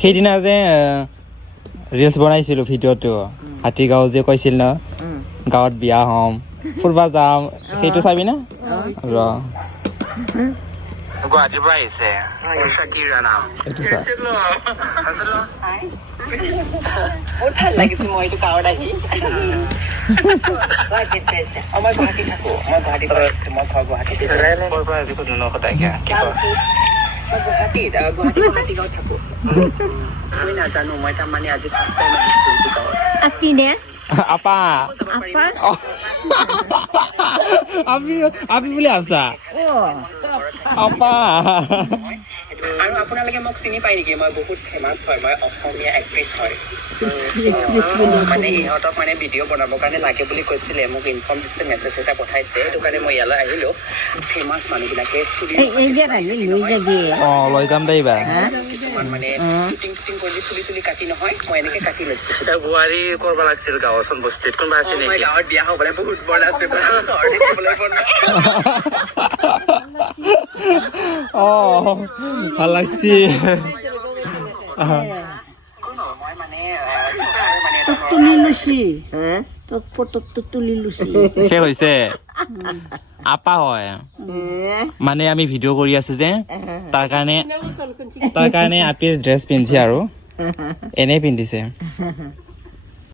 সেইদিনা যে ৰিলছ বনাইছিলোঁ ভিডিঅ'টো হাতীগাঁও যে কৈছিল ন গাঁৱত বিয়া হ'ম ফুৰিব যাম সেইটো চাবি না ৰ গুৱাহাটীৰ পৰা আহিছে শাকিৰা নাম এইটো চা বহুত ভাল লাগিছে মই এইটো গাঁৱত আহি গুৱাহাটীত পাইছে মই গুৱাহাটীত থাকোঁ মই গুৱাহাটীত মই গুৱাহাটীত আজি ক'ত সদায় কি কয় গুৱাহাটীত হাতীগাঁৱত থাকোঁ মই নাজানো মই তাৰমানে আজি ফাৰ্ষ্ট টাইম আহিছোঁ এইটো গাঁৱত Apine? আপা Apa? আপি বুলি ভাবছা আপা আৰু আপোনালোকে মোক চিনি পায় নেকি মই বহুত ফেমাছ হয় মই অসমীয়া এক্ট্ৰেছ হয় মানে ইহঁতক মানে ভিডিঅ' বনাবৰ কাৰণে লাগে বুলি কৈছিলে মোক ইনফৰ্ম দিছিলে মেছেজ এটা পঠাইছে সেইটো কাৰণে মই ইয়ালৈ আহিলোঁ ফেমাছ মানুহবিলাকে চুলি অঁ লৈ যাম দে এইবাৰ কিছুমান মানে শ্বুটিং কৰি চুলি কাটি নহয় মই এনেকৈ কাটি লৈছোঁ বোৱাৰী কৰিব লাগিছিল গাঁৱচোন বস্তিত কোনোবা আছে মই গাঁৱত বিয়া হ'বলৈ বহুত মন আছে দেখিবলৈ মন নাই অঁ ভাল লাগছি মই মানে Tuloy Lucy. Photo tuloy Lucy. শেষ হৈছে আপা হয় মানে আমি ভিডিঅ' কৰি আছো যে তাৰ কাৰণে আপিৰ ড্ৰেছ পিন্ধিছে আৰু এনেই পিন্ধিছে